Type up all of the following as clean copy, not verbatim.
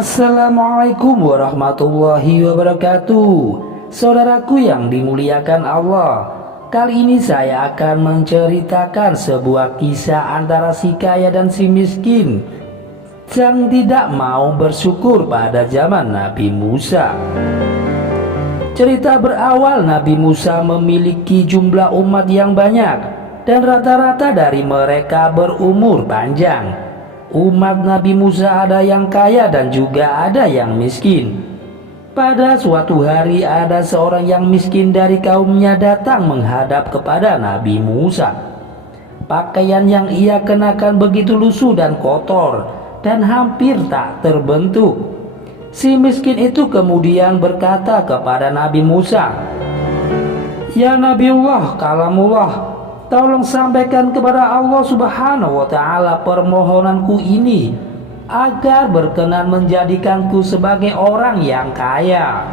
Assalamualaikum warahmatullahi wabarakatuh. Saudaraku yang dimuliakan Allah, kali ini saya akan menceritakan sebuah kisah antara si kaya dan si miskin yang tidak mau bersyukur pada zaman Nabi Musa. Cerita berawal Nabi Musa memiliki jumlah umat yang banyak dan rata-rata dari mereka berumur panjang. Umat Nabi Musa ada yang kaya dan juga ada yang miskin. Pada suatu hari ada seorang yang miskin dari kaumnya datang menghadap kepada Nabi Musa. Pakaian yang ia kenakan begitu lusuh dan kotor dan hampir tak terbentuk. Si miskin itu kemudian berkata kepada Nabi Musa, "Ya Nabiullah, kalamullah, tolong sampaikan kepada Allah Subhanahu wa Ta'ala permohonanku ini agar berkenan menjadikanku sebagai orang yang kaya."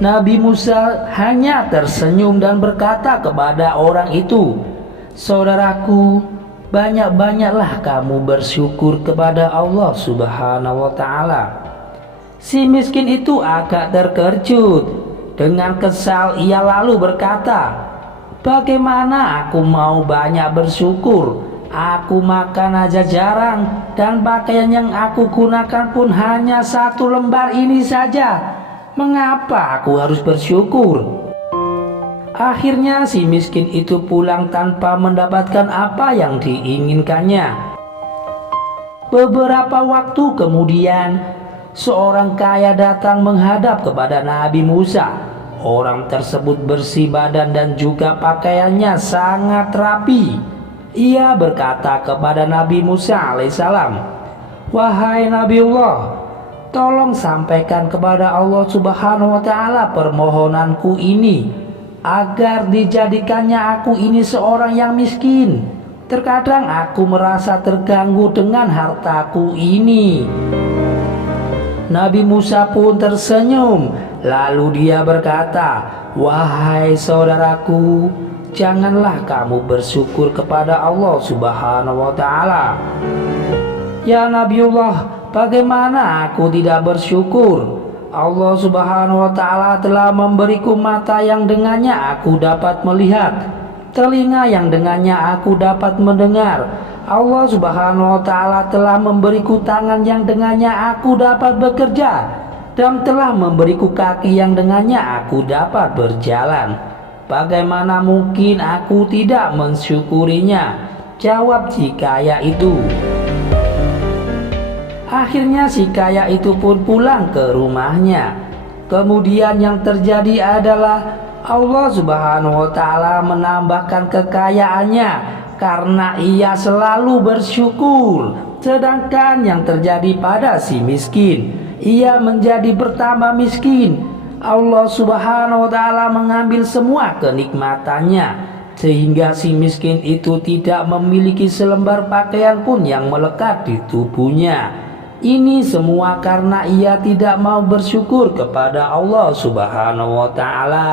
Nabi Musa hanya tersenyum dan berkata kepada orang itu, "Saudaraku, banyak-banyaklah kamu bersyukur kepada Allah Subhanahu wa Ta'ala." Si miskin itu agak terkejut. Dengan kesal ia lalu berkata, "Bagaimana aku mau banyak bersyukur? Aku makan aja jarang dan pakaian yang aku gunakan pun hanya satu lembar ini saja. Mengapa aku harus bersyukur?" Akhirnya si miskin itu pulang tanpa mendapatkan apa yang diinginkannya. Beberapa waktu kemudian, seorang kaya datang menghadap kepada Nabi Musa. Orang tersebut bersih badan dan juga pakaiannya sangat rapi. Ia berkata kepada Nabi Musa alaihissalam, "Wahai Nabiullah, tolong sampaikan kepada Allah Subhanahu wa Ta'ala permohonanku ini agar dijadikannya aku ini seorang yang miskin. Terkadang aku merasa terganggu dengan hartaku ini." Nabi Musa pun tersenyum. Lalu dia berkata, "Wahai saudaraku, janganlah kamu bersyukur kepada Allah Subhanahu wa Ta'ala." "Ya Nabiullah, bagaimana aku tidak bersyukur? Allah Subhanahu wa Ta'ala telah memberiku mata yang dengannya aku dapat melihat, telinga yang dengannya aku dapat mendengar. Allah Subhanahu wa Ta'ala telah memberiku tangan yang dengannya aku dapat bekerja, dan telah memberiku kaki yang dengannya aku dapat berjalan. Bagaimana mungkin aku tidak mensyukurinya?" jawab si kaya itu. Akhirnya si kaya itu pun pulang ke rumahnya. Kemudian yang terjadi adalah Allah Subhanahu wa Ta'ala menambahkan kekayaannya karena ia selalu bersyukur. Sedangkan yang terjadi pada si miskin, ia menjadi bertambah miskin. Allah Subhanahu wa Ta'ala mengambil semua kenikmatannya sehingga si miskin itu tidak memiliki selembar pakaian pun yang melekat di tubuhnya. Ini semua karena ia tidak mau bersyukur kepada Allah Subhanahu wa Ta'ala.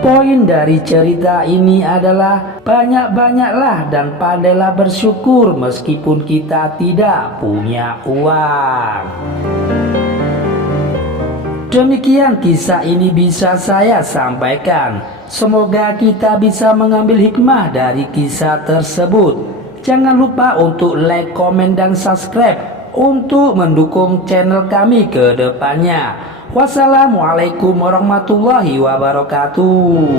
Poin dari cerita ini adalah banyak-banyaklah dan pandailah bersyukur meskipun kita tidak punya uang. Demikian kisah ini bisa saya sampaikan. Semoga kita bisa mengambil hikmah dari kisah tersebut. Jangan lupa untuk like, komen, dan subscribe untuk mendukung channel kami ke depannya. Wassalamualaikum warahmatullahi wabarakatuh.